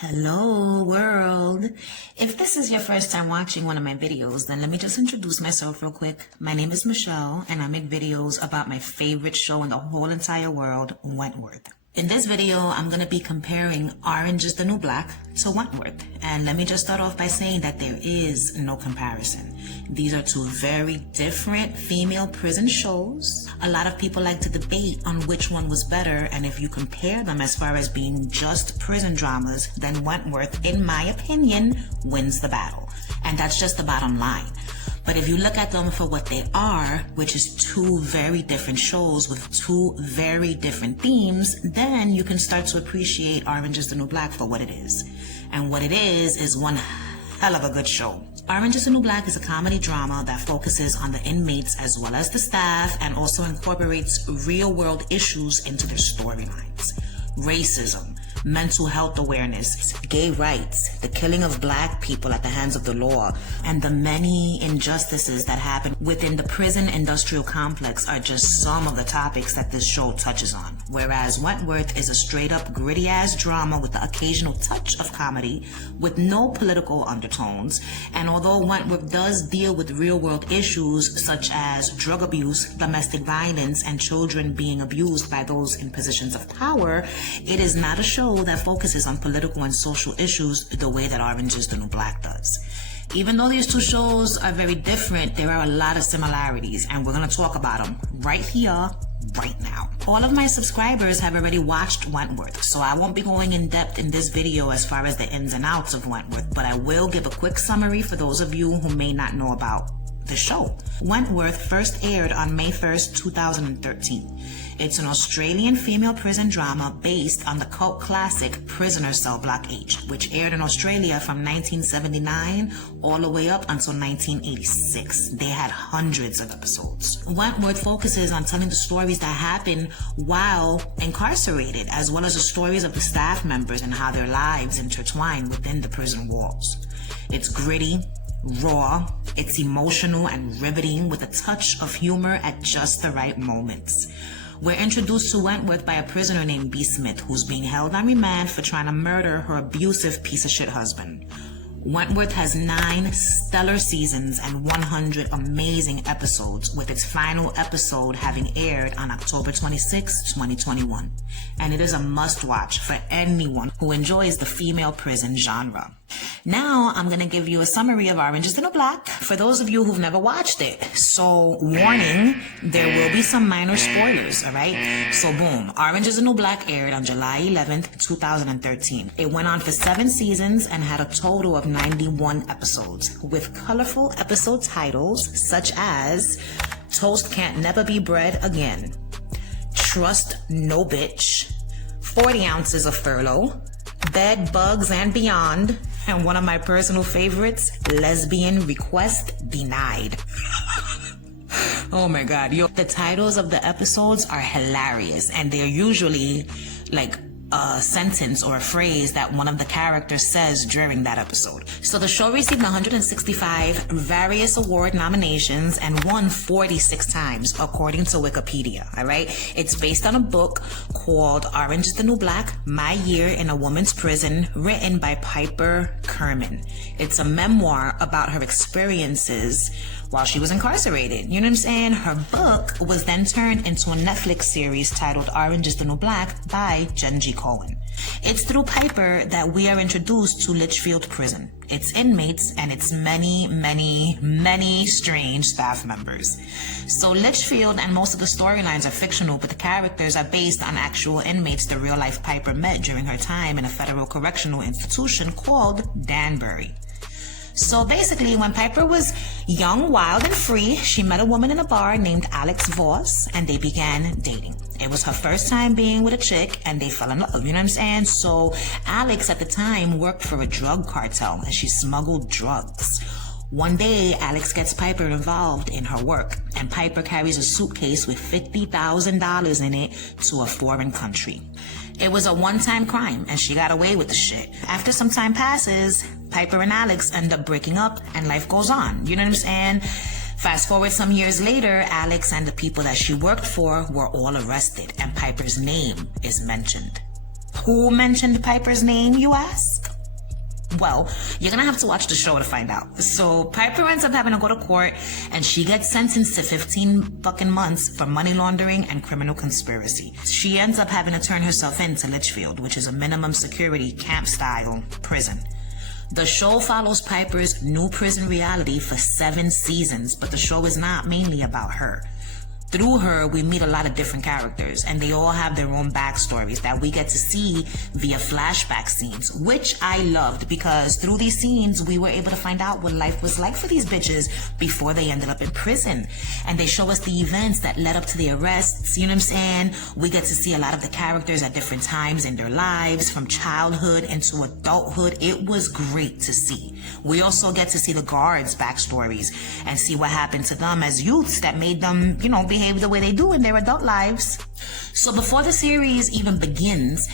Hello world. If this is your first time watching one of my videos, then let me just introduce myself real quick. My name is Michelle and I make videos about my favorite show in the whole entire world, Wentworth. In this video, I'm going to be comparing Orange is the New Black to Wentworth. And let me just start off by saying that there is no comparison. These are two very different female prison shows. A lot of people like to debate on which one was better, and if you compare them as far as being just prison dramas, then Wentworth, in my opinion, wins the battle. And that's just the bottom line. But if you look at them for what they are, which is two very different shows with two very different themes, then you can start to appreciate Orange is the New Black for what it is. And what it is one hell of a good show. Orange is the New Black is a comedy drama that focuses on the inmates as well as the staff and also incorporates real-world issues into their storylines. Racism, mental health awareness, gay rights, the killing of black people at the hands of the law, and the many injustices that happen within the prison industrial complex are just some of the topics that this show touches on. Whereas Wentworth is a straight up gritty ass drama with the occasional touch of comedy with no political undertones. And although Wentworth does deal with real world issues such as drug abuse, domestic violence, and children being abused by those in positions of power, it is not a show that focuses on political and social issues the way that Orange is the New Black does. Even though these two shows are very different, there are a lot of similarities, and we're going to talk about them right here, right now. All of my subscribers have already watched Wentworth, so I won't be going in depth in this video as far as the ins and outs of Wentworth, but I will give a quick summary for those of you who may not know about the show. Wentworth first aired on May 1st, 2013. It's an Australian female prison drama based on the cult classic Prisoner Cell Block H, which aired in Australia from 1979 all the way up until 1986. They had hundreds of episodes. Wentworth focuses on telling the stories that happen while incarcerated, as well as the stories of the staff members and how their lives intertwine within the prison walls. It's gritty, raw, it's emotional and riveting with a touch of humor at just the right moments. We're introduced to Wentworth by a prisoner named B. Smith, who's being held on remand for trying to murder her abusive piece of shit husband. Wentworth has 9 stellar seasons and 100 amazing episodes, with its final episode having aired on October 26, 2021. And it is a must-watch for anyone who enjoys the female prison genre. Now, I'm going to give you a summary of Orange is the New Black for those of you who've never watched it. So, warning, there will be some minor spoilers, alright? So, boom, Orange is the New Black aired on July 11th, 2013. It went on for 7 seasons and had a total of 91 episodes, with colorful episode titles such as Toast Can't Never Be Bread Again, Trust No Bitch, 40 Ounces of Furlough, Bed Bugs and Beyond, and one of my personal favorites, Lesbian Request Denied. Oh my god, the titles of the episodes are hilarious, and they're usually like a sentence or a phrase that one of the characters says during that episode. So the show received 165 various award nominations and won 46 times, according to Wikipedia, alright? It's based on a book called Orange is the New Black, My Year in a Woman's Prison, written by Piper Kerman. It's a memoir about her experiences while she was incarcerated. You know what I'm saying? Her book was then turned into a Netflix series titled Orange is the New Black by Jen G. Cohen. It's through Piper that we are introduced to Litchfield Prison, its inmates, and its many, many, many strange staff members. So Litchfield and most of the storylines are fictional, but the characters are based on actual inmates the real-life Piper met during her time in a federal correctional institution called Danbury. So basically, when Piper was young, wild, and free, she met a woman in a bar named Alex Voss, and they began dating. It was her first time being with a chick, and they fell in love, you know what I'm saying? So Alex, at the time, worked for a drug cartel, and she smuggled drugs. One day, Alex gets Piper involved in her work, and Piper carries a suitcase with $50,000 in it to a foreign country. It was a one-time crime, and she got away with the shit. After some time passes, Piper and Alex end up breaking up, and life goes on. You know what I'm saying? Fast forward some years later, Alex and the people that she worked for were all arrested, and Piper's name is mentioned. Who mentioned Piper's name, you ask? Well, you're gonna have to watch the show to find out. So Piper ends up having to go to court, and she gets sentenced to 15 fucking months for money laundering and criminal conspiracy. She ends up having to turn herself in to Litchfield, which is a minimum security camp-style prison. The show follows Piper's new prison reality for 7 seasons, but the show is not mainly about her. Through her, we meet a lot of different characters, and they all have their own backstories that we get to see via flashback scenes, which I loved because through these scenes, we were able to find out what life was like for these bitches before they ended up in prison. And they show us the events that led up to the arrests, you know what I'm saying? We get to see a lot of the characters at different times in their lives, from childhood into adulthood. It was great to see. We also get to see the guards' backstories and see what happened to them as youths that made them, behave the way they do in their adult lives. So before the series even begins,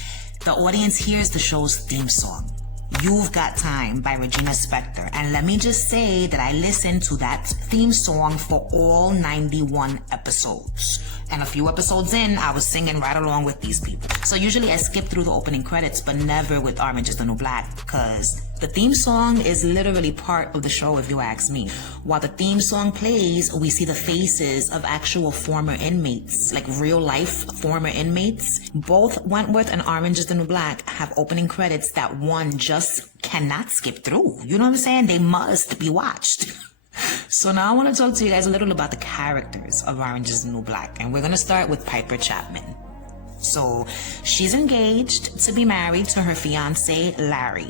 the audience hears the show's theme song, You've Got Time by Regina Spektor. And let me just say that I listened to that theme song for all 91 episodes. And a few episodes in, I was singing right along with these people. So usually I skip through the opening credits, but never with Orange is the New Black, because the theme song is literally part of the show, if you ask me. While the theme song plays, we see the faces of actual former inmates, like real life former inmates. Both Wentworth and Orange is the New Black have opening credits that one just cannot skip through. You know what I'm saying? They must be watched. So now I want to talk to you guys a little about the characters of Orange is the New Black. And we're going to start with Piper Chapman. So she's engaged to be married to her fiance, Larry.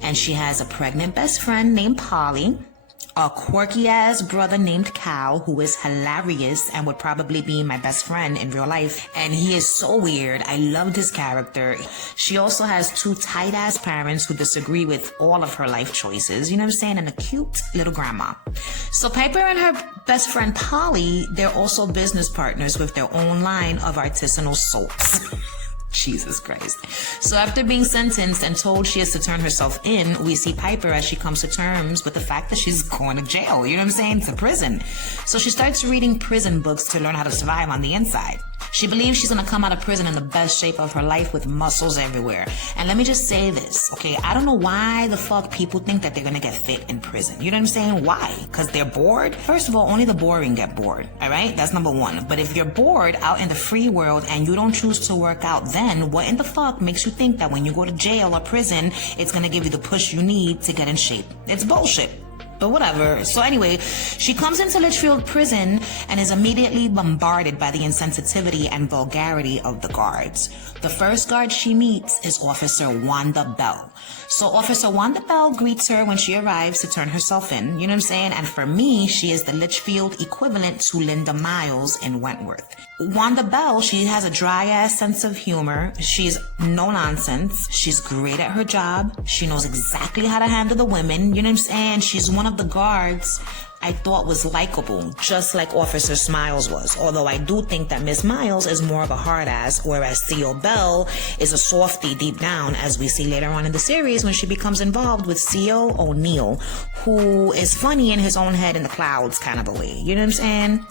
And she has a pregnant best friend named Polly, a quirky ass brother named Cal, who is hilarious and would probably be my best friend in real life. And he is so weird. I loved his character. She also has 2 tight ass parents who disagree with all of her life choices. You know what I'm saying? And a cute little grandma. So Piper and her best friend Polly, they're also business partners with their own line of artisanal soaps. Jesus Christ. So after being sentenced and told she has to turn herself in, we see Piper as she comes to terms with the fact that she's going to jail. You know what I'm saying? To prison. So she starts reading prison books to learn how to survive on the inside. She believes she's going to come out of prison in the best shape of her life with muscles everywhere. And let me just say this, okay? I don't know why the fuck people think that they're going to get fit in prison. You know what I'm saying? Why? Because they're bored? First of all, only the boring get bored, all right? That's number one. But if you're bored out in the free world and you don't choose to work out, then what in the fuck makes you think that when you go to jail or prison, it's going to give you the push you need to get in shape? It's bullshit. But whatever. So anyway, she comes into Litchfield prison and is immediately bombarded by the insensitivity and vulgarity of the guards. The first guard she meets is Officer Wanda Bell. So Officer Wanda Bell greets her when she arrives to turn herself in. You know what I'm saying? And for me, she is the Litchfield equivalent to Linda Miles in Wentworth. Wanda Bell, she has a dry-ass sense of humor. She's no nonsense. She's great at her job. She knows exactly how to handle the women. You know what I'm saying? She's one of the guards I thought was likable, just like Officer Smiles was. Although I do think that Miss Miles is more of a hard ass, whereas C.O. Bell is a softie deep down, as we see later on in the series when she becomes involved with C.O. O'Neill, who is funny in his own head in the clouds kind of a way. You know what I'm saying?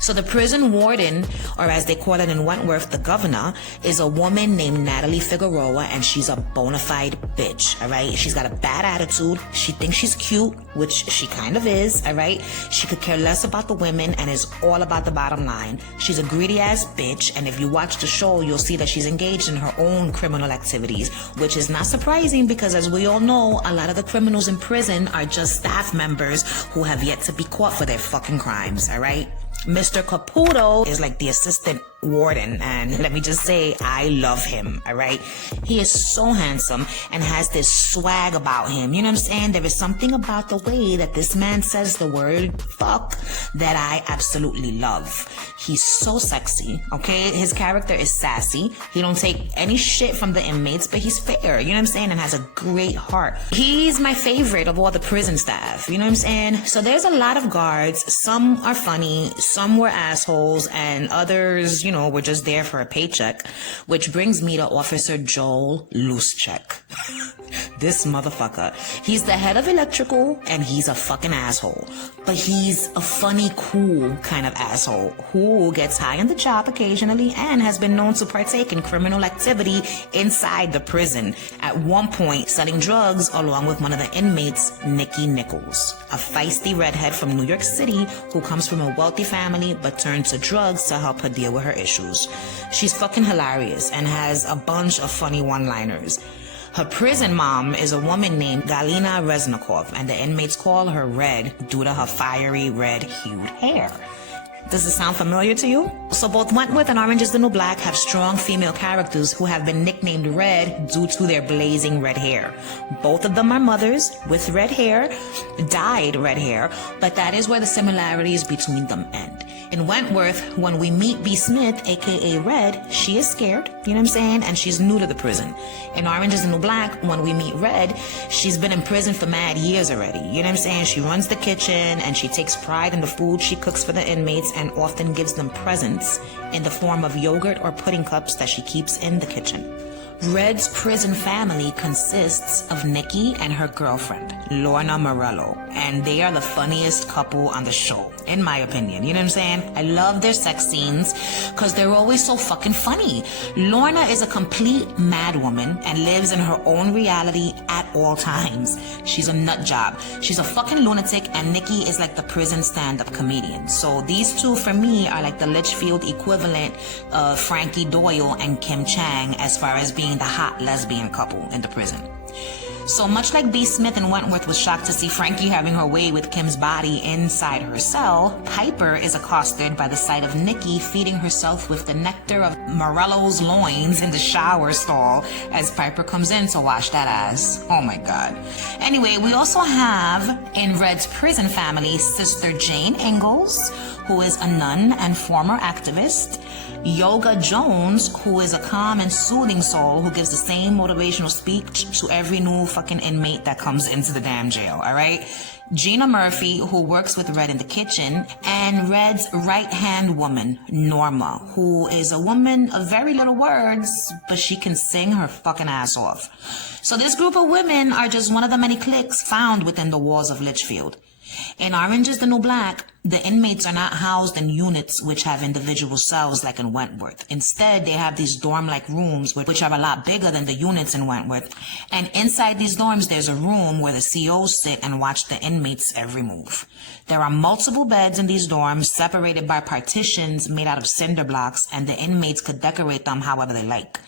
So the prison warden, or as they call it in Wentworth, the governor, is a woman named Natalie Figueroa, and she's a bona fide bitch, all right? She's got a bad attitude. She thinks she's cute, which she kind of is, all right? She could care less about the women and is all about the bottom line. She's a greedy ass bitch, and if you watch the show, you'll see that she's engaged in her own criminal activities, which is not surprising because, as we all know, a lot of the criminals in prison are just staff members who have yet to be caught for their fucking crimes, all right? Mr. Caputo is like the assistant warden, and let me just say, I love him, all right? He is so handsome and has this swag about him. You know what I'm saying? There is something about the way that this man says the word fuck that I absolutely love. He's so sexy, okay? His character is sassy. He don't take any shit from the inmates, but he's fair, you know what I'm saying? And has a great heart. He's my favorite of all the prison staff, you know what I'm saying? So there's a lot of guards. Some are funny, some were assholes, and others, you we're just there for a paycheck. Which brings me to Officer Joel Loosecheck. This motherfucker. He's the head of electrical and he's a fucking asshole. But he's a funny, cool kind of asshole who gets high on the job occasionally and has been known to partake in criminal activity inside the prison. At one point, selling drugs along with one of the inmates, Nikki Nichols, a feisty redhead from New York City who comes from a wealthy family but turned to drugs to help her deal with her issues. She's fucking hilarious and has a bunch of funny one-liners. Her prison mom is a woman named Galina Reznikov, and the inmates call her Red due to her fiery red-hued hair. Does it sound familiar to you? So both Wentworth and Orange is the New Black have strong female characters who have been nicknamed Red due to their blazing red hair. Both of them are mothers with red hair, dyed red hair, but that is where the similarities between them end. In Wentworth, when we meet B. Smith, aka Red, she is scared, you know what I'm saying? And she's new to the prison. In Orange is the New Black, when we meet Red, she's been in prison for mad years already, you know what I'm saying? She runs the kitchen and she takes pride in the food she cooks for the inmates and often gives them presents in the form of yogurt or pudding cups that she keeps in the kitchen. Red's prison family consists of Nikki and her girlfriend, Lorna Morello, and they are the funniest couple on the show, in my opinion. You know what I'm saying? I love their sex scenes because they're always so fucking funny. Lorna is a complete mad woman and lives in her own reality at all times. She's a nut job. She's a fucking lunatic, and Nikki is like the prison stand-up comedian. So these two, for me, are like the Litchfield equivalent of Frankie Doyle and Kim Chang as far as being the hot lesbian couple in the prison. So much like B. Smith and Wentworth was shocked to see Frankie having her way with Kim's body inside her cell, Piper is accosted by the sight of Nikki feeding herself with the nectar of Morello's loins in the shower stall as Piper comes in to wash that ass. Oh my God. Anyway, we also have in Red's prison family Sister Jane Ingalls, who is a nun and former activist, Yoga Jones, who is a calm and soothing soul who gives the same motivational speech to every new fucking inmate that comes into the damn jail, all right? Gina Murphy, who works with Red in the kitchen, and Red's right-hand woman, Norma, who is a woman of very little words, but she can sing her fucking ass off. So this group of women are just one of the many cliques found within the walls of Litchfield. In Orange is the New Black, the inmates are not housed in units which have individual cells like in Wentworth. Instead, they have these dorm-like rooms which are a lot bigger than the units in Wentworth. And inside these dorms, there's a room where the COs sit and watch the inmates' every move. There are multiple beds in these dorms separated by partitions made out of cinder blocks, and the inmates could decorate them however they like.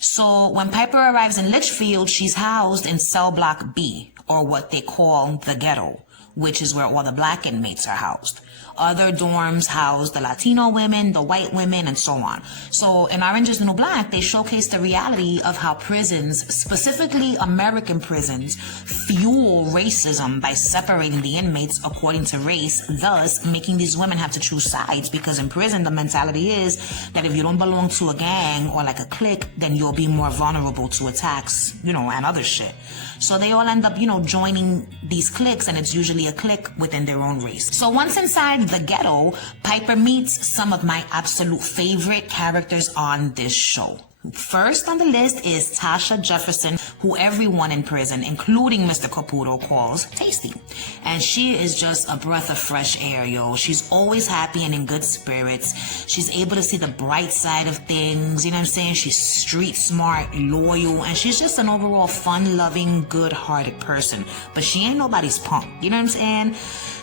So when Piper arrives in Litchfield, she's housed in cell block B, or what they call the ghetto, which is where all the black inmates are housed. Other dorms house the Latino women, the white women, and so on. So in Orange is the New Black, they showcase the reality of how prisons, specifically American prisons, fuel racism by separating the inmates according to race, thus making these women have to choose sides, because in prison the mentality is that if you don't belong to a gang or like a clique, then you'll be more vulnerable to attacks, and other shit. So they all end up, joining these cliques, and it's usually a clique within their own race. So once inside the ghetto, Piper meets some of my absolute favorite characters on this show. First on the list is Tasha Jefferson, who everyone in prison, including Mr. Caputo, calls Tasty. And she is just a breath of fresh air, yo. She's always happy and in good spirits. She's able to see the bright side of things, you know what I'm saying? She's street smart, loyal, and she's just an overall fun-loving, good-hearted person. But she ain't nobody's punk, you know what I'm saying?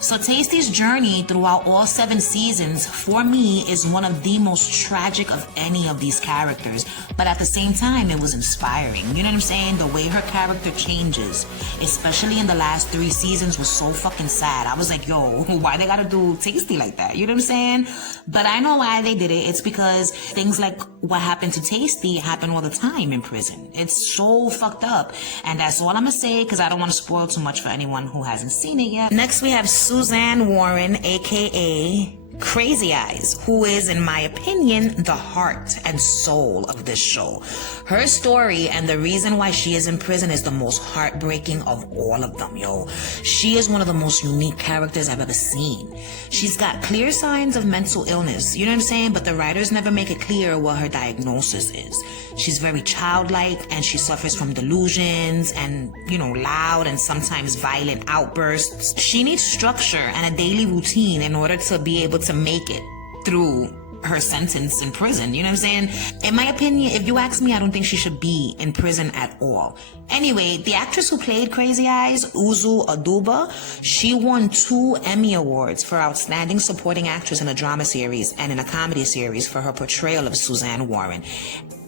So Tasty's journey throughout all 7 seasons, for me, is one of the most tragic of any of these characters. But at the same time, it was inspiring. You know what I'm saying? The way her character changes, especially in the last 3 seasons, was so fucking sad. I was like, yo, why they gotta do Tasty like that? You know what I'm saying? But I know why they did it. It's because things like what happened to Tasty happened all the time in prison. It's so fucked up. And that's all I'm gonna say, because I don't want to spoil too much for anyone who hasn't seen it yet. Next we have Suzanne Warren, aka Crazy Eyes, who is, in my opinion, the heart and soul of this show. Her story and the reason why she is in prison is the most heartbreaking of all of them, yo. She is one of the most unique characters I've ever seen. She's got clear signs of mental illness, you know what I'm saying? But the writers never make it clear what her diagnosis is. She's very childlike and she suffers from delusions and, loud and sometimes violent outbursts. She needs structure and a daily routine in order to be able to make it through her sentence in prison. You know what I'm saying? In my opinion, if you ask me, I don't think she should be in prison at all. Anyway, the actress who played Crazy Eyes, Uzu Aduba, she won 2 Emmy Awards for Outstanding Supporting Actress in a Drama Series and in a Comedy Series for her portrayal of Suzanne Warren.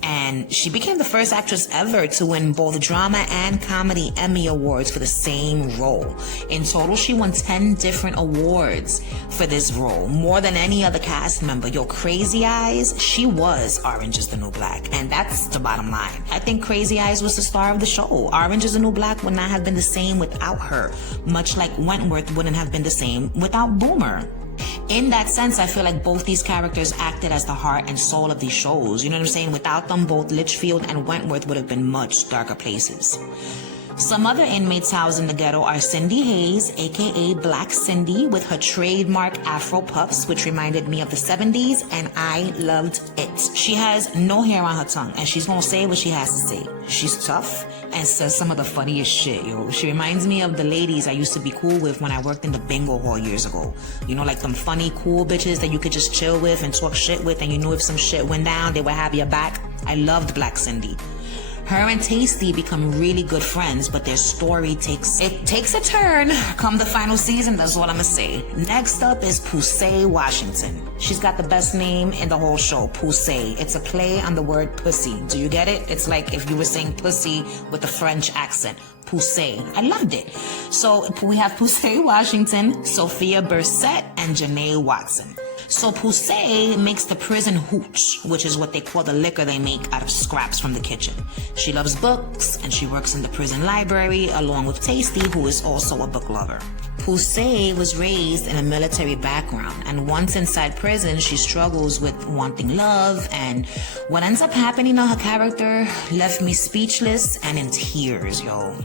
And she became the first actress ever to win both drama and comedy Emmy Awards for the same role. In total, she won 10 different awards for this role, more than any other cast member. Yo, Crazy Eyes, she was Orange is the New Black, and that's the bottom line. I think Crazy Eyes was the star of the show. Orange is the New Black would not have been the same without her, much like Wentworth wouldn't have been the same without Boomer. In that sense, I feel like both these characters acted as the heart and soul of these shows. You know what I'm saying? Without them, both Litchfield and Wentworth would have been much darker places. Some other inmates housed in the ghetto are Cindy Hayes, aka Black Cindy, with her trademark Afro puffs, which reminded me of the 70s, and I loved it. She has no hair on her tongue, and she's gonna say what she has to say. She's tough and says some of the funniest shit, yo. She reminds me of the ladies I used to be cool with when I worked in the bingo hall years ago. Like them funny, cool bitches that you could just chill with and talk shit with, and you knew if some shit went down, they would have your back. I loved Black Cindy. Her and Tasty become really good friends, but their story takes a turn come the final season. That's all I'm gonna say. Next up is Poussey Washington. She's got the best name in the whole show, Poussey. It's a play on the word pussy. Do you get it? It's like if you were saying pussy with a French accent. Poussey. I loved it. So we have Poussey Washington, Sophia Bursett, and Janae Watson. So Poussey makes the prison hooch, which is what they call the liquor they make out of scraps from the kitchen. She loves books, and she works in the prison library along with Tasty, who is also a book lover. Poussey was raised in a military background, and once inside prison, she struggles with wanting love, and what ends up happening to her character left me speechless and in tears, yo.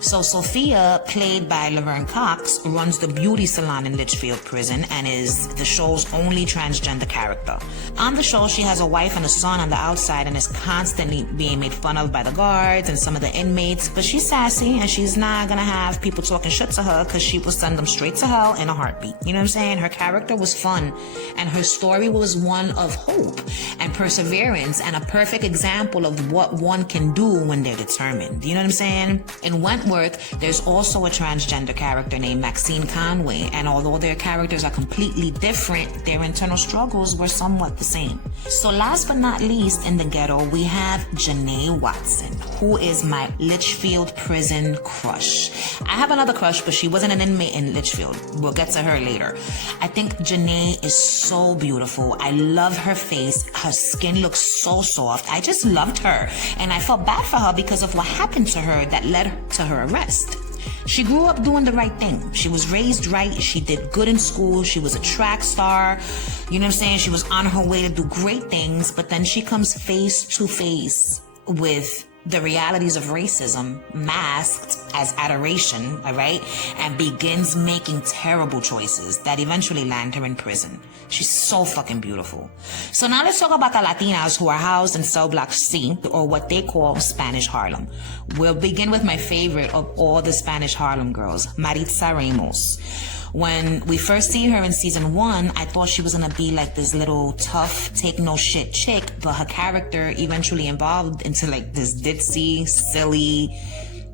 So Sophia, played by Laverne Cox, runs the beauty salon in Litchfield Prison and is the show's only transgender character. On the show, she has a wife and a son on the outside and is constantly being made fun of by the guards and some of the inmates, but she's sassy and she's not gonna have people talking shit to her because she will send them straight to hell in a heartbeat. You know what I'm saying? Her character was fun and her story was one of hope and perseverance and a perfect example of what one can do when they're determined. You know what I'm saying? In Wentworth, there's also a transgender character named Maxine Conway, and although their characters are completely different, their internal struggles were somewhat the same. So last but not least, in the ghetto, we have Janae Watson, who is my Litchfield prison crush. I have another crush, but she wasn't an inmate in Litchfield. We'll get to her later. I think Janae is so beautiful. I love her face. Her skin looks so soft. I just loved her, and I felt bad for her because of what happened to her that led to her arrest. She grew up doing the right thing. She was raised right. She did good in school. She was a track star. You know what I'm saying? She was on her way to do great things, but then she comes face to face with the realities of racism masked as adoration, all right, and begins making terrible choices that eventually land her in prison. She's so fucking beautiful. So now let's talk about the Latinas who are housed in Cell Block C, or what they call Spanish Harlem. We'll begin with my favorite of all the Spanish Harlem girls, Maritza Ramos. When we first see her in season 1, I thought she was gonna be like this little tough, take no shit chick, but her character eventually evolved into like this ditzy, silly,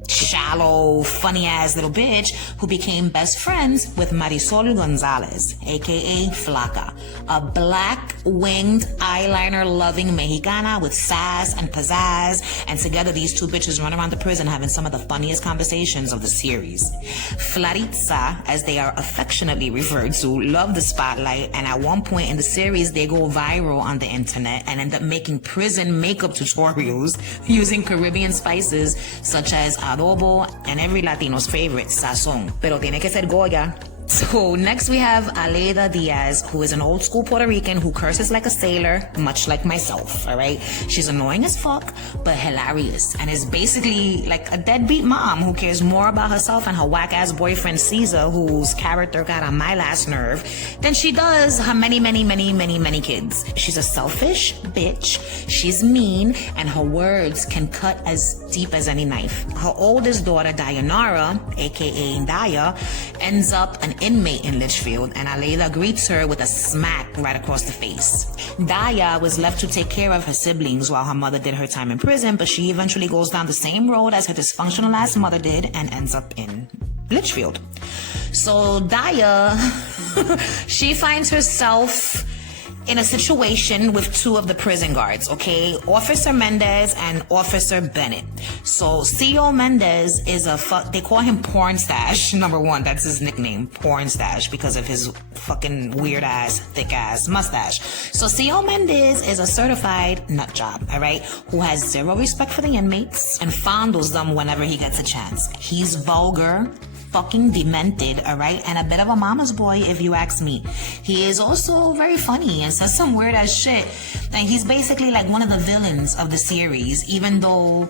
shallow, funny-ass little bitch who became best friends with Marisol Gonzalez, aka Flaca, a black-winged, eyeliner-loving Mexicana with sass and pizzazz, and together these two bitches run around the prison having some of the funniest conversations of the series. Flaritza, as they are affectionately referred to, love the spotlight, and at one point in the series they go viral on the internet and end up making prison makeup tutorials using Caribbean spices such as adobo and every Latino's favorite, sazon. Pero tiene que ser Goya. So next we have Aleida Diaz, who is an old school Puerto Rican who curses like a sailor, much like myself, all right? She's annoying as fuck, but hilarious, and is basically like a deadbeat mom who cares more about herself and her whack-ass boyfriend Caesar, whose character got on my last nerve, than she does her many kids. She's a selfish bitch, she's mean, and her words can cut as deep as any knife. Her oldest daughter, Dayanara, aka Daya, ends up an inmate in Litchfield, and Aleida greets her with a smack right across the face. Daya was left to take care of her siblings while her mother did her time in prison, but she eventually goes down the same road as her dysfunctional ass mother did and ends up in Litchfield. So Daya, she finds herself in a situation with two of the prison guards, okay? Officer Mendez and Officer Bennett. So CEO Mendez is they call him Porn Stash, number one, that's his nickname, Porn Stash, because of his fucking weird ass, thick ass mustache. So CEO Mendez is a certified nut job, all right? Who has zero respect for the inmates and fondles them whenever he gets a chance. He's vulgar, fucking demented, all right, and a bit of a mama's boy if you ask me. He is also very funny and says some weird ass shit, and he's basically like one of the villains of the series, even though,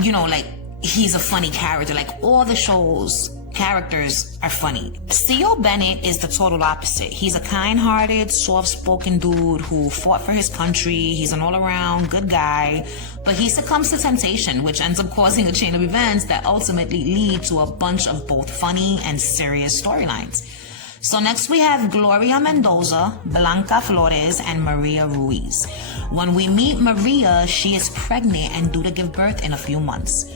you know, like, he's a funny character. Like, all the show's characters are funny. CEO Bennett is the total opposite. He's a kind-hearted, soft-spoken dude who fought for his country. He's an all-around good guy, but he succumbs to temptation, which ends up causing a chain of events that ultimately lead to a bunch of both funny and serious storylines. So next we have Gloria Mendoza, Blanca Flores, and Maria Ruiz. When we meet Maria, she is pregnant and due to give birth in a few months.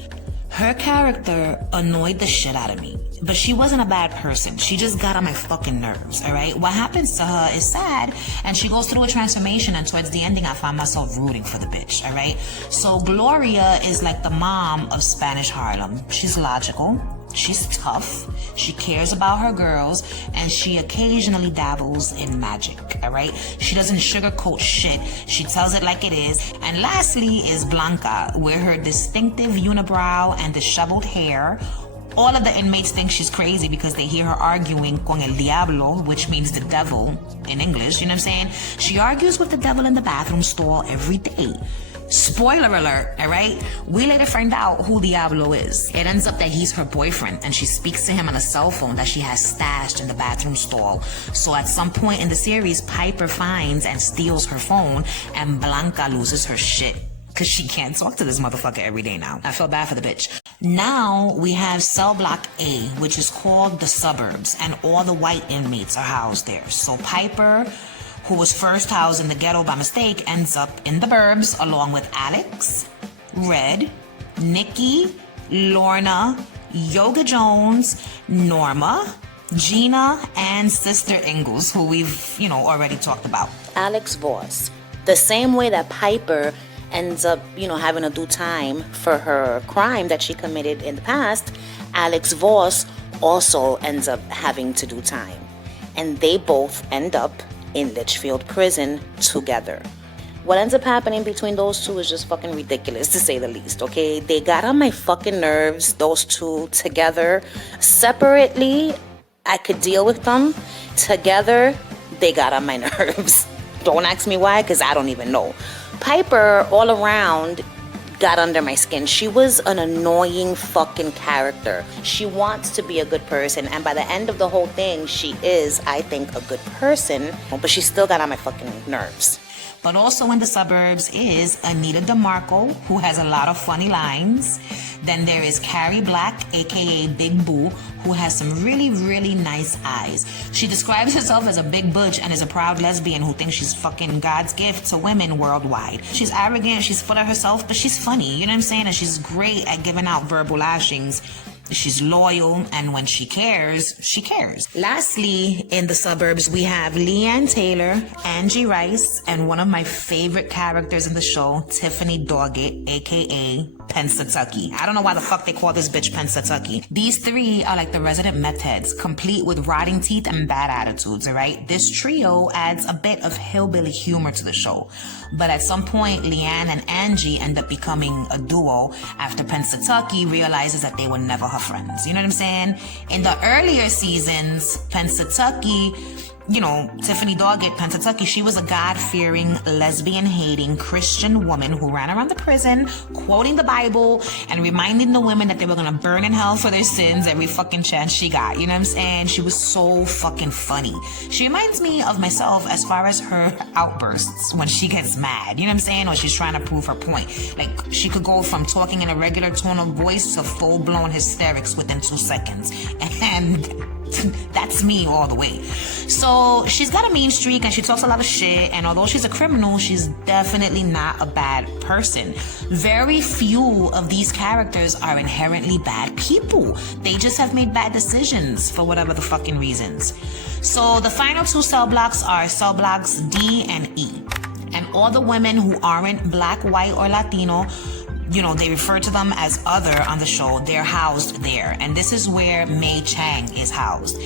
Her character annoyed the shit out of me, but she wasn't a bad person. She just got on my fucking nerves, all right? What happens to her is sad, and she goes through a transformation, and towards the ending, I find myself rooting for the bitch, all right? So Gloria is like the mom of Spanish Harlem. She's logical, she's tough, she cares about her girls, and she occasionally dabbles in magic, all right? She doesn't sugarcoat shit, she tells it like it is. And lastly is Blanca, with her distinctive unibrow and disheveled hair. All of the inmates think she's crazy because they hear her arguing con el diablo, which means the devil in English, you know what I'm saying? She argues with the devil in the bathroom stall every day. Spoiler alert, all right? We later find out who Diablo is. It ends up that he's her boyfriend, and she speaks to him on a cell phone that she has stashed in the bathroom stall. So at some point in the series, Piper finds and steals her phone, and Blanca loses her shit, because she can't talk to this motherfucker every day now. I feel bad for the bitch. Now we have cell block A, which is called the suburbs, and all the white inmates are housed there. So Piper, who was first housed in the ghetto by mistake, ends up in the burbs along with Alex, Red, Nikki, Lorna, Yoga Jones, Norma, Gina, and Sister Ingalls, who we've, already talked about. Alex Voss. The same way that Piper ends up, having to do time for her crime that she committed in the past, Alex Voss also ends up having to do time. And they both end up in Litchfield prison together. What ends up happening between those two is just fucking ridiculous, to say the least, okay? They got on my fucking nerves, those two together. Separately, I could deal with them. Together, they got on my nerves. Don't ask me why, because I don't even know. Piper, all around, got under my skin. She was an annoying fucking character. She wants to be a good person, and by the end of the whole thing, she is, I think, a good person, but she still got on my fucking nerves. But also in the suburbs is Anita DeMarco, who has a lot of funny lines. Then there is Carrie Black, aka Big Boo, who has some really, really nice eyes. She describes herself as a big butch and is a proud lesbian who thinks she's fucking God's gift to women worldwide. She's arrogant, she's full of herself, but she's funny, you know what I'm saying? And she's great at giving out verbal lashings. She's loyal, and when she cares, she cares. Lastly, in the suburbs, we have Leanne Taylor, Angie Rice, and one of my favorite characters in the show, Tiffany Doggett, aka Pensatucky. I don't know why the fuck they call this bitch Pensatucky. These three are like the resident meth heads, complete with rotting teeth and bad attitudes, alright? This trio adds a bit of hillbilly humor to the show. But at some point, Leanne and Angie end up becoming a duo after Pensatucky realizes that they were never her friends. You know what I'm saying? In the earlier seasons, Pensatucky, you know, Tiffany Doggett, Pensatucky, she was a God-fearing, lesbian-hating Christian woman who ran around the prison, quoting the Bible and reminding the women that they were gonna burn in hell for their sins every fucking chance she got. You know what I'm saying? She was so fucking funny. She reminds me of myself as far as her outbursts when she gets mad. You know what I'm saying? Or she's trying to prove her point. Like, she could go from talking in a regular tone of voice to full-blown hysterics within 2 seconds. And that's me all the way. So she's got a mean streak and she talks a lot of shit, and although she's a criminal, she's definitely not a bad person. Very few of these characters are inherently bad people. They just have made bad decisions for whatever the fucking reasons. So the final 2 cell blocks are cell blocks D and E. And all the women who aren't black, white, or Latino, you know, they refer to them as other on the show. They're housed there. And this is where Mei Chang is housed.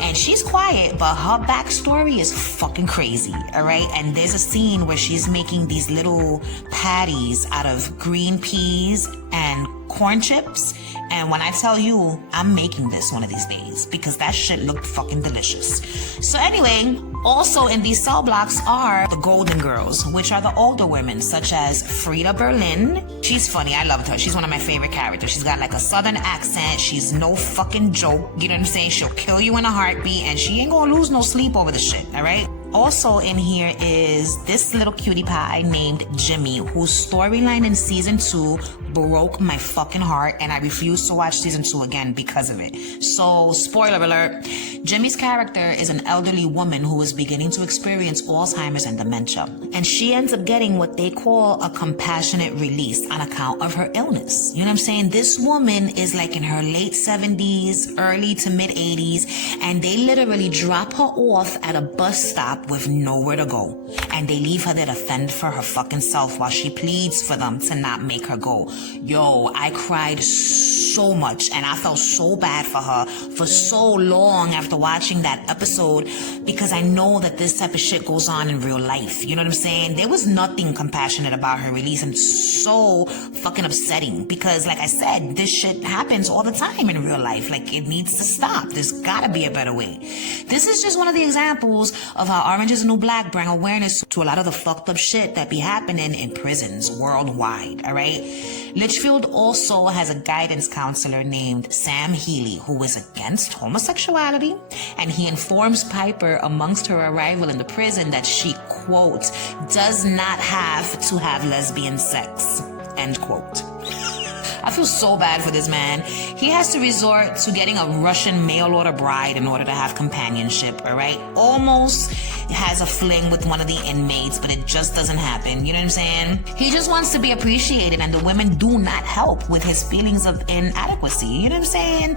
And she's quiet, but her backstory is fucking crazy, all right? And there's a scene where she's making these little patties out of green peas and corn chips. And when I tell you, I'm making this one of these days because that shit looked fucking delicious. So anyway, also in these cell blocks are the Golden Girls, which are the older women, such as Frida Berlin. She's funny. I loved her. She's one of my favorite characters. She's got like a southern accent. She's no fucking joke. You know what I'm saying? She'll kill you in a heartbeat and she ain't gonna lose no sleep over the shit, all right? Also in here is this little cutie pie named Jimmy, whose storyline in season 2 broke my fucking heart, and I refuse to watch season 2 again because of it. So, spoiler alert, Jimmy's character is an elderly woman who is beginning to experience Alzheimer's and dementia. And she ends up getting what they call a compassionate release on account of her illness. You know what I'm saying? This woman is like in her late 70s, early to mid 80s, and they literally drop her off at a bus stop with nowhere to go. And they leave her there to fend for her fucking self while she pleads for them to not make her go. Yo, I cried so much and I felt so bad for her for so long after watching that episode, because I know that this type of shit goes on in real life. You know what I'm saying? There was nothing compassionate about her release, and so fucking upsetting because, like I said, this shit happens all the time in real life. Like, it needs to stop. There's gotta be a better way. This is just one of the examples of how Orange is the New Black bring awareness to a lot of the fucked up shit that be happening in prisons worldwide, all right? Litchfield also has a guidance counselor named Sam Healy who is against homosexuality, and he informs Piper amongst her arrival in the prison that she, quote, does not have to have lesbian sex, end quote. I feel so bad for this man. He has to resort to getting a Russian mail-order bride in order to have companionship, all right? Almost has a fling with one of the inmates, but it just doesn't happen. You know what I'm saying? He just wants to be appreciated, and the women do not help with his feelings of inadequacy. You know what I'm saying?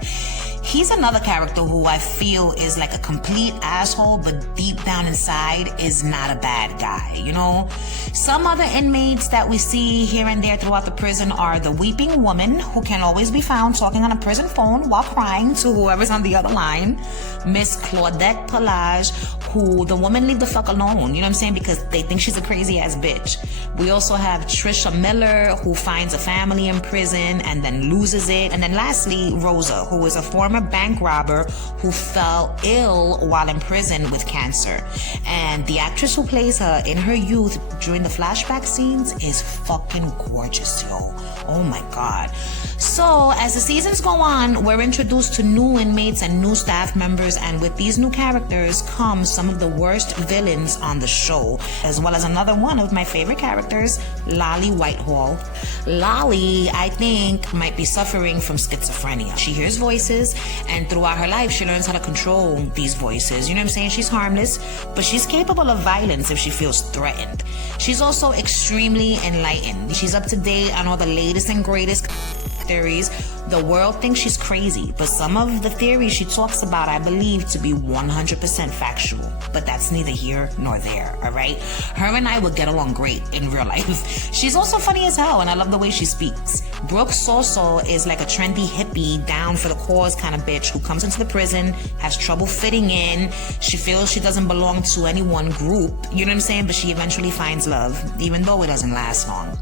He's another character who I feel is like a complete asshole, but deep down inside is not a bad guy, you know? Some other inmates that we see here and there throughout the prison are the weeping woman, who can always be found talking on a prison phone while crying to whoever's on the other line. Miss Claudette Pelage, who the women leave the fuck alone, you know what I'm saying? Because they think she's a crazy ass bitch. We also have Trisha Miller, who finds a family in prison and then loses it. And then lastly, Rosa, who is a former bank robber who fell ill while in prison with cancer. And the actress who plays her in her youth during the flashback scenes is fucking gorgeous, yo. Oh my God. So as the seasons go on, we're introduced to new inmates and new staff members, and with these new characters come some of the worst villains on the show, as well as another one of my favorite characters, Lolly Whitehall. Lolly, I think, might be suffering from schizophrenia. She hears voices, and throughout her life, she learns how to control these voices. You know what I'm saying? She's harmless, but she's capable of violence if she feels threatened. She's also extremely enlightened. She's up to date on all the latest and greatest theories. The world thinks she's crazy, but some of the theories she talks about I believe to be 100% factual, but that's neither here nor there, all right? Her and I would get along great in real life. She's also funny as hell, and I love the way she speaks. Brooke Soso is like a trendy hippie, down for the cause kind of bitch who comes into the prison, has trouble fitting in. She feels she doesn't belong to any one group, you know what I'm saying? But she eventually finds love, even though it doesn't last long.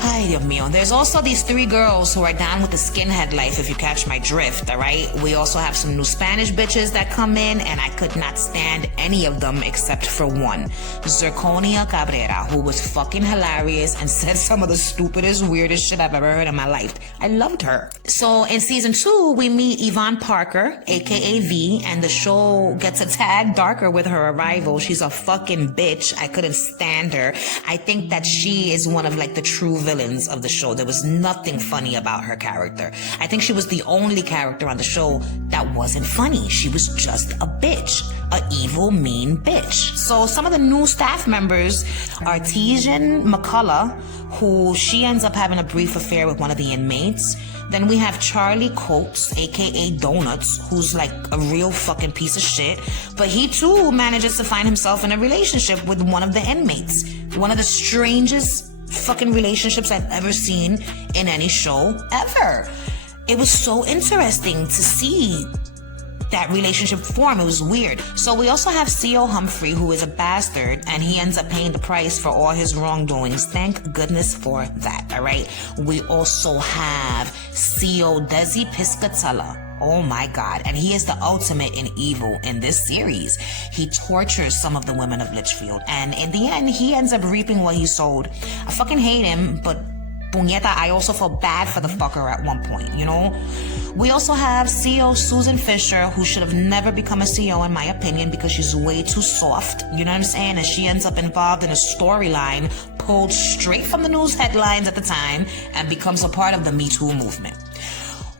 Ay, Dios mío. There's also these 3 girls who are down with the skinhead life, if you catch my drift, alright? We also have some new Spanish bitches that come in, and I could not stand any of them except for one. Zirconia Cabrera, who was fucking hilarious and said some of the stupidest, weirdest shit I've ever heard in my life. I loved her. So in season 2, we meet Yvonne Parker, aka V, and the show gets a tad darker with her arrival. She's a fucking bitch. I couldn't stand her. I think that she is one of like the true villains of the show. There was nothing funny about her character. I think she was the only character on the show that wasn't funny. She was just a bitch, a evil, mean bitch. So some of the new staff members are Tijan McCullough, who she ends up having a brief affair with one of the inmates. Then we have Charlie Coates, aka Donuts, who's like a real fucking piece of shit, but he too manages to find himself in a relationship with one of the inmates. One of the strangest fucking relationships I've ever seen in any show ever. It was so interesting to see that relationship form. It was weird. So we also have C.O. Humphrey, who is a bastard, and he ends up paying the price for all his wrongdoings. Thank goodness for that, all right? We also have C.O. Desi Piscatella. Oh my God. And he is the ultimate in evil in this series. He tortures some of the women of Litchfield, and in the end, he ends up reaping what he sowed. I fucking hate him, but puñeta, I also feel bad for the fucker at one point, you know? We also have CEO Susan Fisher, who should have never become a CEO in my opinion, because she's way too soft, you know what I'm saying? And she ends up involved in a storyline pulled straight from the news headlines at the time and becomes a part of the Me Too movement.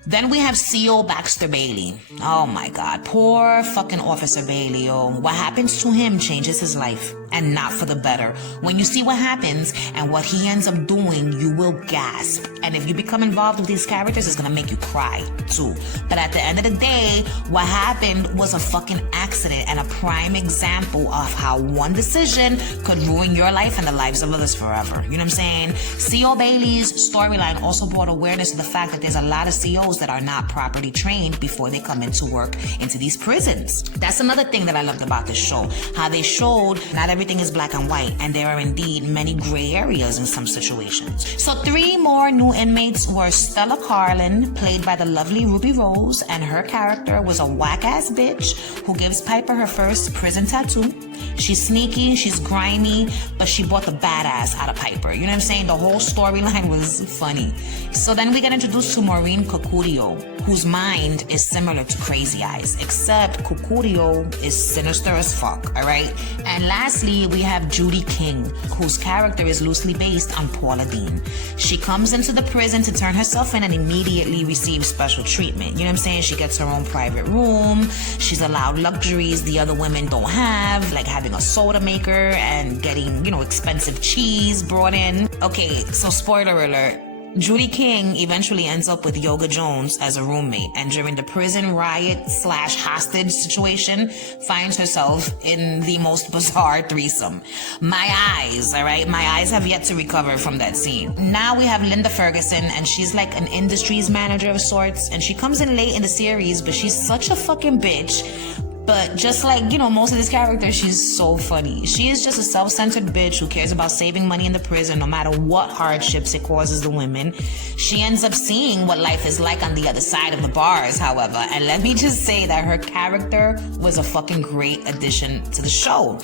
Then we have CO Baxter Bailey. Oh my God, poor fucking Officer Bailey, yo. What happens to him changes his life, and not for the better. When you see what happens and what he ends up doing, you will gasp. And if you become involved with these characters, it's gonna make you cry too. But at the end of the day, what happened was a fucking accident and a prime example of how one decision could ruin your life and the lives of others forever. You know what I'm saying? CO Bailey's storyline also brought awareness to the fact that there's a lot of COs that are not properly trained before they come into work into these prisons. That's another thing that I loved about this show. How they showed not everything is black and white, and there are indeed many gray areas in some situations. So 3 more new inmates were Stella Carlin, played by the lovely Ruby Rose, and her character was a whack-ass bitch who gives Piper her first prison tattoo. She's sneaky, she's grimy, but she brought the badass out of Piper. You know what I'm saying? The whole storyline was funny. So then we get introduced to Maureen Cocurio, whose mind is similar to Crazy Eyes, except Cocurio is sinister as fuck, alright? And lastly, we have Judy King, whose character is loosely based on Paula Dean. She comes into the prison to turn herself in and immediately receives special treatment. You know what I'm saying? She gets her own private room. She's allowed luxuries the other women don't have, like having a soda maker and getting, you know, expensive cheese brought in. Okay, so spoiler alert. Judy King eventually ends up with Yoga Jones as a roommate, and during the prison riot/hostage situation, finds herself in the most bizarre threesome. My eyes, all right? My eyes have yet to recover from that scene. Now we have Linda Ferguson, and she's like an industries manager of sorts, and she comes in late in the series, but she's such a fucking bitch. But just like, you know, most of these characters, she's so funny. She is just a self-centered bitch who cares about saving money in the prison no matter what hardships it causes the women. She ends up seeing what life is like on the other side of the bars, however. And let me just say that her character was a fucking great addition to the show.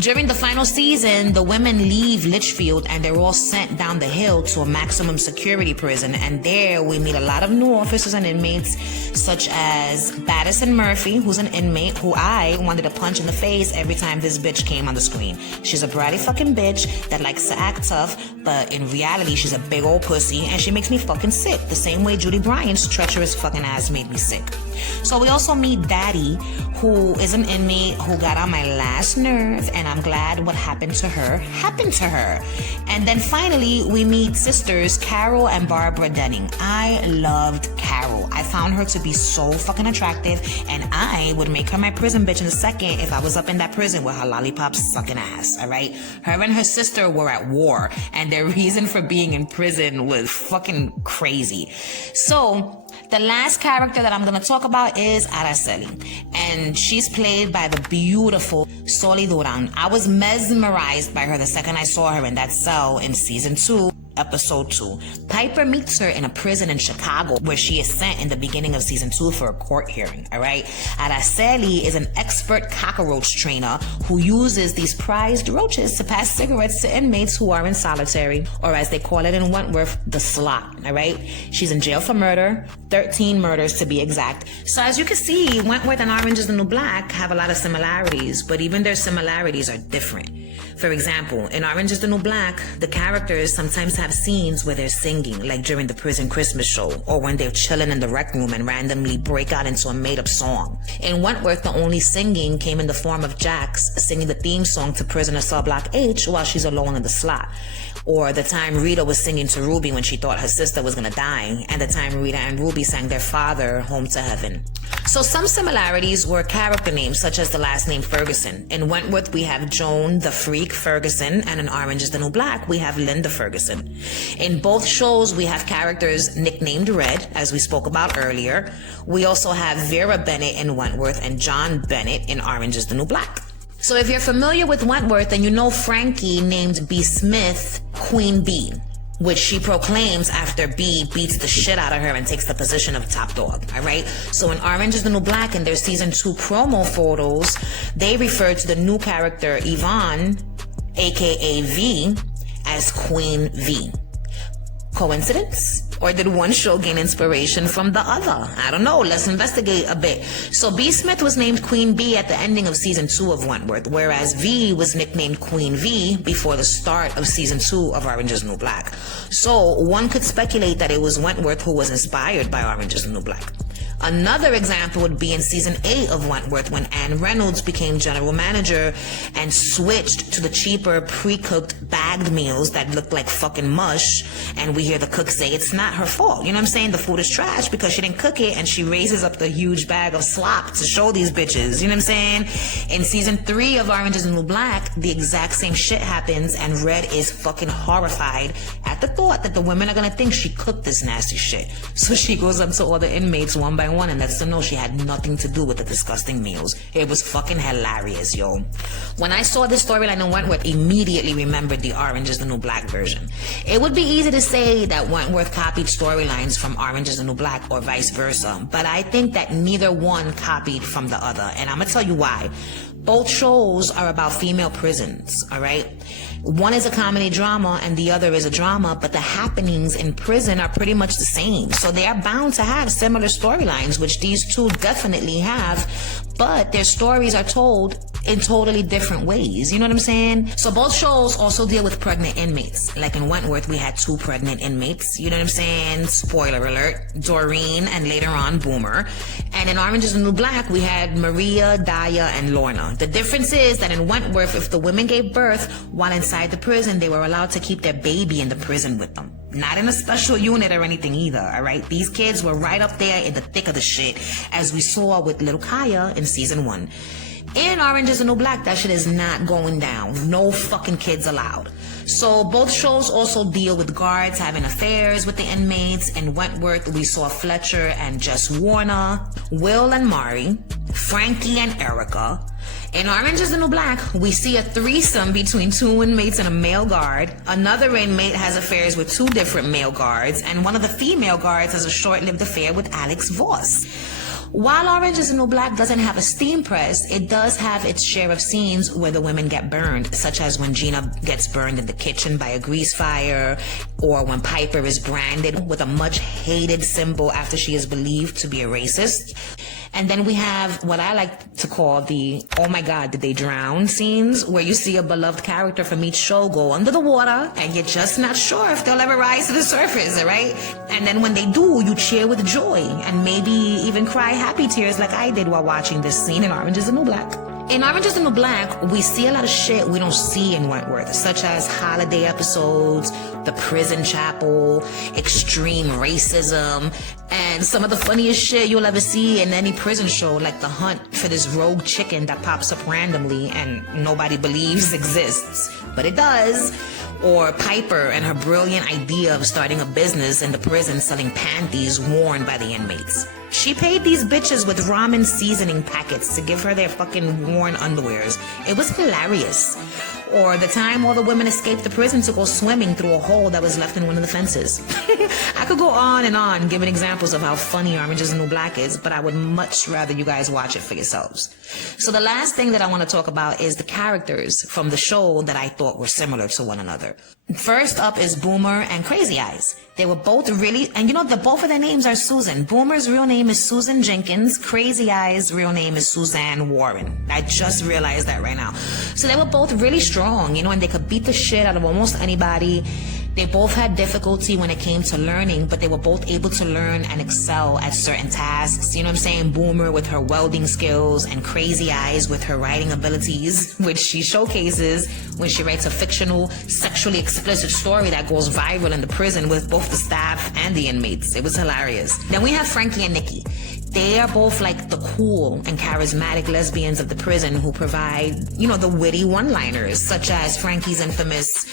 During the final season, the women leave Litchfield and they're all sent down the hill to a maximum security prison. And there we meet a lot of new officers and inmates, such as Baddison Murphy, who's an inmate who I wanted to punch in the face every time this bitch came on the screen. She's a bratty fucking bitch that likes to act tough, but in reality, she's a big old pussy and she makes me fucking sick, the same way Judy Bryant's treacherous fucking ass made me sick. So we also meet Daddy, who is an inmate who got on my last nerve, and I'm glad what happened to her. And then finally, we meet sisters Carol and Barbara Denning. I loved Carol. I found her to be so fucking attractive, and I would make her my prison bitch in a second if I was up in that prison with her lollipops sucking ass, alright? Her and her sister were at war, and their reason for being in prison was fucking crazy. So, the last character that I'm going to talk about is Araceli, and she's played by the beautiful Soli Duran. I was mesmerized by her the second I saw her in that cell in season 2. Episode 2. Piper meets her in a prison in Chicago where she is sent in the beginning of season 2 for a court hearing, alright? Araceli is an expert cockroach trainer who uses these prized roaches to pass cigarettes to inmates who are in solitary, or as they call it in Wentworth, the slot, alright? She's in jail for murder, 13 murders to be exact. So as you can see, Wentworth and Orange is the New Black have a lot of similarities, but even their similarities are different. For example, in Orange is the New Black, the characters sometimes have scenes where they're singing, like during the prison Christmas show, or when they're chilling in the rec room and randomly break out into a made-up song. In Wentworth, the only singing came in the form of Jax singing the theme song to Prisoner Cell Block H while she's alone in the slot. Or the time Rita was singing to Ruby when she thought her sister was gonna die, and the time Rita and Ruby sang their father home to heaven. So some similarities were character names, such as the last name Ferguson. In Wentworth, we have Joan the Freak Ferguson, and in Orange is the New Black, we have Linda Ferguson. In both shows, we have characters nicknamed Red, as we spoke about earlier. We also have Vera Bennett in Wentworth and John Bennett in Orange is the New Black. So if you're familiar with Wentworth, then you know Frankie named B. Smith Queen Bee, which she proclaims after B beats the shit out of her and takes the position of top dog, alright? So in Orange is the New Black, in their season 2 promo photos, they refer to the new character Yvonne, aka V, as Queen V. Coincidence? Or did one show gain inspiration from the other? I don't know. Let's investigate a bit. So B. Smith was named Queen Bee at the ending of season 2 of Wentworth, whereas V was nicknamed Queen V before the start of season 2 of Orange is the New Black. So one could speculate that it was Wentworth who was inspired by Orange is the New Black. Another example would be in season 8 of Wentworth when Ann Reynolds became general manager and switched to the cheaper pre-cooked bagged meals that looked like fucking mush, and we hear the cook say it's not her fault. You know what I'm saying? The food is trash because she didn't cook it, and she raises up the huge bag of slop to show these bitches. You know what I'm saying? In season 3 of Orange is the New Black, the exact same shit happens, and Red is fucking horrified at the thought that the women are gonna think she cooked this nasty shit. So she goes up to all the inmates one by one and lets them know she had nothing to do with the disgusting meals. It was fucking hilarious, yo. When I saw this storyline in Wentworth, immediately remembered the Orange is the New Black version. It would be easy to say that Wentworth copied storylines from Orange is the New Black or vice versa, but I think that neither one copied from the other, and I'm gonna tell you why. Both shows are about female prisons, alright? One is a comedy drama and the other is a drama, but the happenings in prison are pretty much the same. So they are bound to have similar storylines, which these two definitely have, but their stories are told in totally different ways. You know what I'm saying? So both shows also deal with pregnant inmates. Like in Wentworth, we had 2 pregnant inmates. You know what I'm saying? Spoiler alert. Doreen and later on Boomer. And in Orange is the New Black, we had Maria, Daya, and Lorna. The difference is that in Wentworth, if the women gave birth while inside the prison, they were allowed to keep their baby in the prison with them. Not in a special unit or anything either, alright? These kids were right up there in the thick of the shit, as we saw with little Kaya in season 1. In Orange is the New Black, that shit is not going down. No fucking kids allowed. So both shows also deal with guards having affairs with the inmates. In Wentworth, we saw Fletcher and Jess Warner, Will and Mari, Frankie and Erica. In Orange is the New Black, we see a threesome between 2 inmates and a male guard. Another inmate has affairs with 2 different male guards, and one of the female guards has a short-lived affair with Alex Voss. While Orange is the New Black doesn't have a steam press, it does have its share of scenes where the women get burned, such as when Gina gets burned in the kitchen by a grease fire, or when Piper is branded with a much hated symbol after she is believed to be a racist. And then we have what I like to call the "oh my god, did they drown" scenes, where you see a beloved character from each show go under the water and you're just not sure if they'll ever rise to the surface, right? And then when they do, you cheer with joy and maybe even cry happy tears like I did while watching this scene in Orange is the New Black. In Orange is the New Black, we see a lot of shit we don't see in Wentworth, such as holiday episodes, the prison chapel, extreme racism, and some of the funniest shit you'll ever see in any prison show, like the hunt for this rogue chicken that pops up randomly and nobody believes exists, but it does. Or Piper and her brilliant idea of starting a business in the prison selling panties worn by the inmates. She paid these bitches with ramen seasoning packets to give her their fucking worn underwears. It was hilarious. Or the time all the women escaped the prison to go swimming through a hole that was left in one of the fences. I could go on giving examples of how funny Orange is the New Black is, but I would much rather you guys watch it for yourselves. So the last thing that I want to talk about is the characters from the show that I thought were similar to one another. First up is Boomer and Crazy Eyes. They were both really, and both of their names are Susan. Boomer's real name is Susan Jenkins. Crazy Eyes' real name is Suzanne Warren. I just realized that right now. So they were both really strong, and they could beat the shit out of almost anybody. They both had difficulty when it came to learning, but they were both able to learn and excel at certain tasks. You know what I'm saying? Boomer with her welding skills and Crazy Eyes with her writing abilities, which she showcases when she writes a fictional, sexually explicit story that goes viral in the prison with both the staff and the inmates. It was hilarious. Then we have Frankie and Nikki. They are both like the cool and charismatic lesbians of the prison who provide, the witty one-liners, such as Frankie's infamous,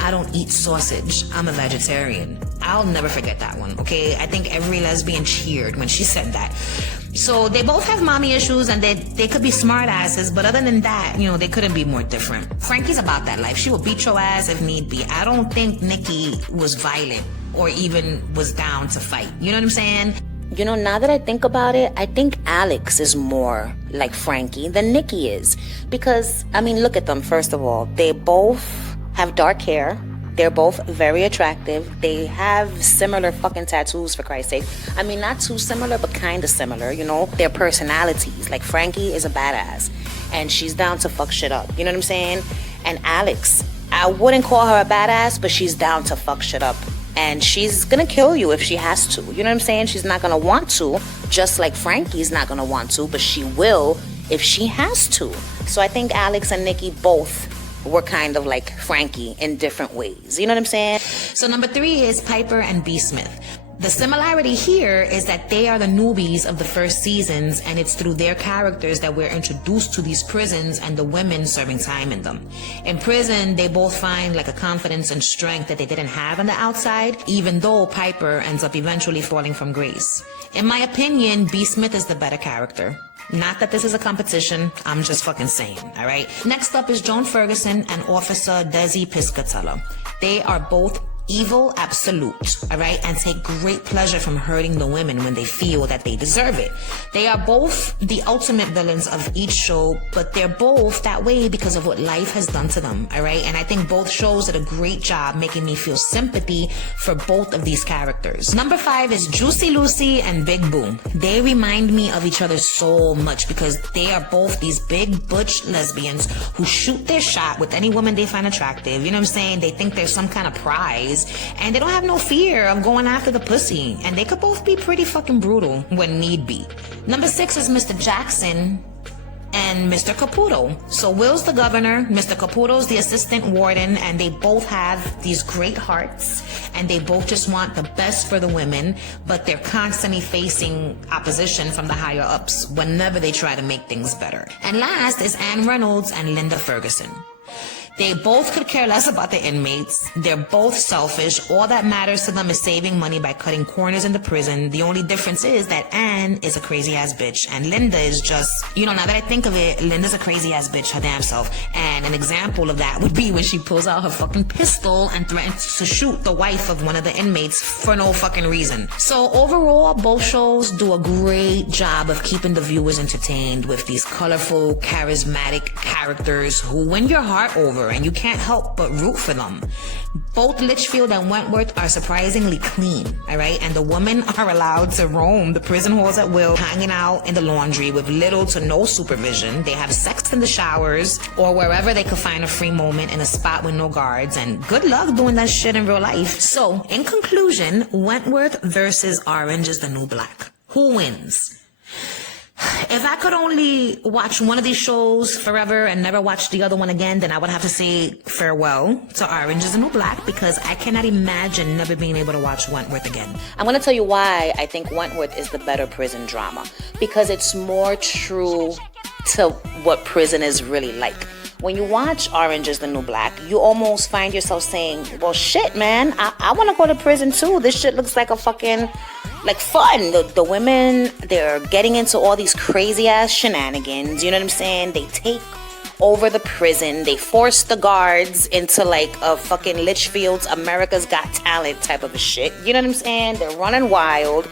"I don't eat sausage, I'm a vegetarian." I'll never forget that one, okay? I think every lesbian cheered when she said that. So they both have mommy issues and they could be smart asses, but other than that, they couldn't be more different. Frankie's about that life. She will beat your ass if need be. I don't think Nikki was violent or even was down to fight. You know what I'm saying? Now that I think about it, I think Alex is more like Frankie than Nikki is. Because, look at them, first of all. They both have dark hair. They're both very attractive. They have similar fucking tattoos, for Christ's sake. Not too similar, but kind of similar, Their personalities. Like, Frankie is a badass. And she's down to fuck shit up. You know what I'm saying? And Alex, I wouldn't call her a badass, but she's down to fuck shit up. And she's gonna kill you if she has to. You know what I'm saying? She's not gonna want to, just like Frankie's not gonna want to, but she will if she has to. So I think Alex and Nikki both were kind of like Frankie in different ways. You know what I'm saying? So number 3 is Piper and B. Smith. The similarity here is that they are the newbies of the first seasons, and it's through their characters that we're introduced to these prisons and the women serving time in them. In prison, they both find like a confidence and strength that they didn't have on the outside, even though Piper ends up eventually falling from grace. In my opinion, B. Smith is the better character. Not that this is a competition, I'm just fucking saying, alright? Next up is Joan Ferguson and Officer Desi Piscatella. They are both evil absolute, alright, and take great pleasure from hurting the women when they feel that they deserve it. They are both the ultimate villains of each show, but they're both that way because of what life has done to them, alright? And I think both shows did a great job making me feel sympathy for both of these characters. Number 5 is Juicy Lucy and Big Boom. They remind me of each other so much because they are both these big butch lesbians who shoot their shot with any woman they find attractive. You know what I'm saying? They think there's some kind of prize, and they don't have no fear of going after the pussy, and they could both be pretty fucking brutal when need be. Number 6 is Mr. Jackson and Mr. Caputo. So Will's the governor, Mr. Caputo's the assistant warden, and they both have these great hearts, and they both just want the best for the women, but they're constantly facing opposition from the higher ups whenever they try to make things better. And last is Anne Reynolds and Linda Ferguson. They both could care less about the inmates. They're both selfish. All that matters to them is saving money by cutting corners in the prison. The only difference is that Anne is a crazy ass bitch and Linda is just, now that I think of it, Linda's a crazy ass bitch her damn self. And an example of that would be when she pulls out her fucking pistol and threatens to shoot the wife of one of the inmates for no fucking reason. So overall, both shows do a great job of keeping the viewers entertained with these colorful, charismatic characters who win your heart over, and you can't help but root for them. Both Litchfield and Wentworth are surprisingly clean, alright? And the women are allowed to roam the prison halls at will, hanging out in the laundry with little to no supervision. They have sex in the showers or wherever they could find a free moment in a spot with no guards, and good luck doing that shit in real life. So, in conclusion, Wentworth versus Orange is the New Black. Who wins? If I could only watch one of these shows forever and never watch the other one again, then I would have to say farewell to Orange is the New Black, because I cannot imagine never being able to watch Wentworth again. I'm going to tell you why I think Wentworth is the better prison drama. Because it's more true to what prison is really like. When you watch Orange is the New Black, you almost find yourself saying, well, shit, man, I want to go to prison too. This shit looks like a fucking, fun. The women, they're getting into all these crazy ass shenanigans. You know what I'm saying? They take over the prison. They force the guards into a fucking Litchfield's America's Got Talent type of a shit. You know what I'm saying? They're running wild.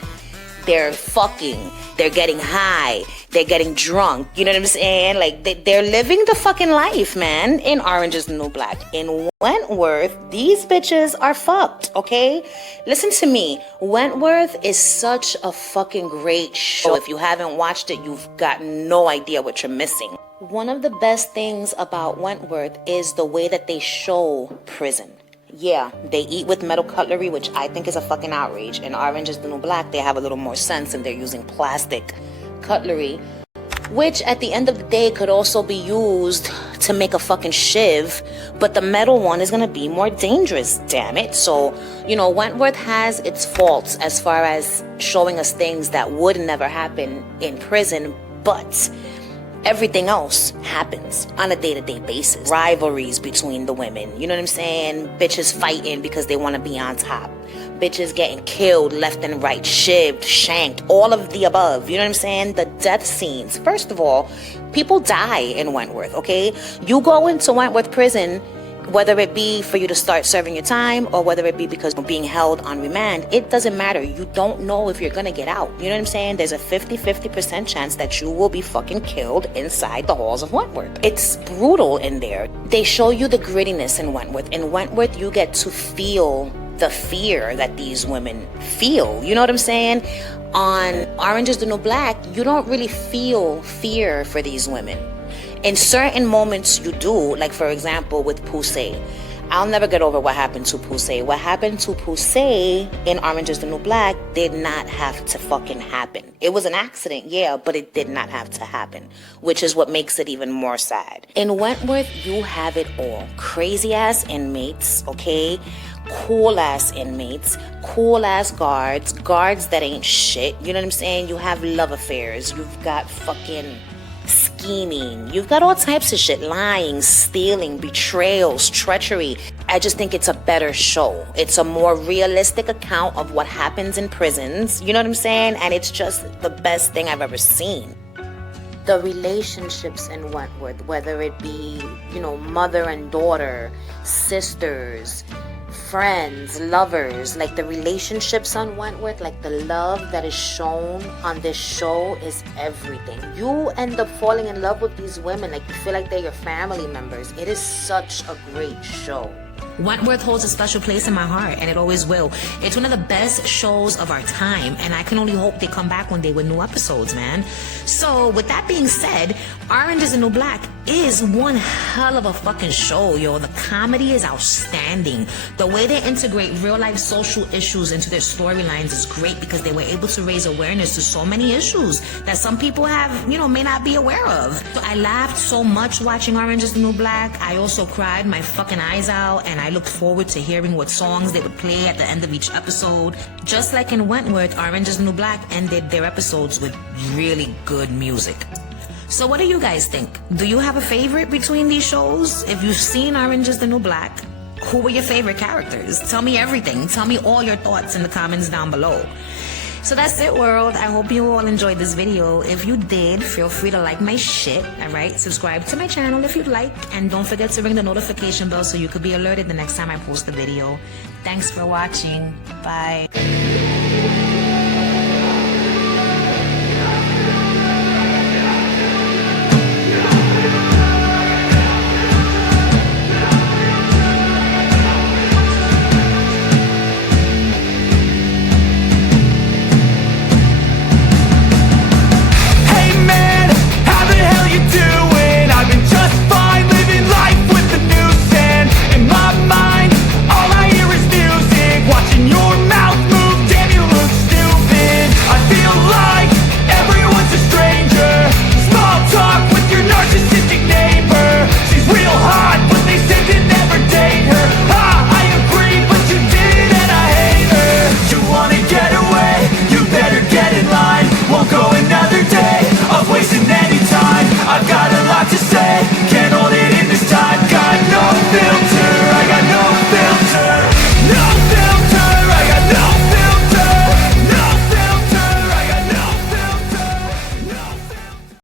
They're fucking, they're getting high, they're getting drunk, you know what I'm saying? They're living the fucking life, man, in Orange is the New Black. In Wentworth, these bitches are fucked, okay? Listen to me, Wentworth is such a fucking great show. If you haven't watched it, you've got no idea what you're missing. One of the best things about Wentworth is the way that they show prison. Yeah, they eat with metal cutlery, which I think is a fucking outrage. In Orange is the New Black, they have a little more sense and they're using plastic cutlery, which at the end of the day could also be used to make a fucking shiv, but the metal one is gonna be more dangerous, damn it. So, Wentworth has its faults as far as showing us things that would never happen in prison, but everything else happens on a day-to-day basis. Rivalries between the women, you know what I'm saying? Bitches fighting because they want to be on top. Bitches getting killed left and right, shivved, shanked, all of the above. You know what I'm saying? The death scenes. First of all, people die in Wentworth, okay? You go into Wentworth prison, whether it be for you to start serving your time or whether it be because you're being held on remand, it doesn't matter. You don't know if you're gonna get out. You know what I'm saying? There's a 50% chance that you will be fucking killed inside the halls of Wentworth. It's brutal in there. They show you the grittiness in Wentworth. In Wentworth, you get to feel the fear that these women feel. You know what I'm saying? On Orange is the New Black, you don't really feel fear for these women. In certain moments you do, for example with Poussey. I'll never get over what happened to Poussey. What happened to Poussey in Orange is the New Black did not have to fucking happen. It was an accident, yeah, but it did not have to happen, which is what makes it even more sad. In Wentworth, you have it all. Crazy ass inmates, okay? Cool ass inmates, cool ass guards that ain't shit. You know what I'm saying? You have love affairs. You've got fucking scheming. You've got all types of shit. Lying, stealing, betrayals, treachery. I just think it's a better show. It's a more realistic account of what happens in prisons. You know what I'm saying? And it's just the best thing I've ever seen. The relationships in Wentworth, whether it be, mother and daughter, sisters, friends, lovers, the relationships on Wentworth, the love that is shown on this show is everything. You end up falling in love with these women, you feel like they're your family members. It is such a great show. Wentworth holds a special place in my heart, and it always will. It's one of the best shows of our time, and I can only hope they come back one day with new episodes, man. So, with that being said, Orange is the New Black is one hell of a fucking show, yo. The comedy is outstanding. The way they integrate real-life social issues into their storylines is great because they were able to raise awareness to so many issues that some people have, may not be aware of. So I laughed so much watching Orange is the New Black. I also cried my fucking eyes out, and I looked forward to hearing what songs they would play at the end of each episode. Just like in Wentworth, Orange is the New Black ended their episodes with really good music. So what do you guys think? Do you have a favorite between these shows? If you've seen Orange is the New Black, who were your favorite characters? Tell me everything. Tell me all your thoughts in the comments down below. So that's it, world. I hope you all enjoyed this video. If you did, feel free to like my shit, alright? Subscribe to my channel if you'd like, and don't forget to ring the notification bell so you could be alerted the next time I post a video. Thanks for watching. Bye.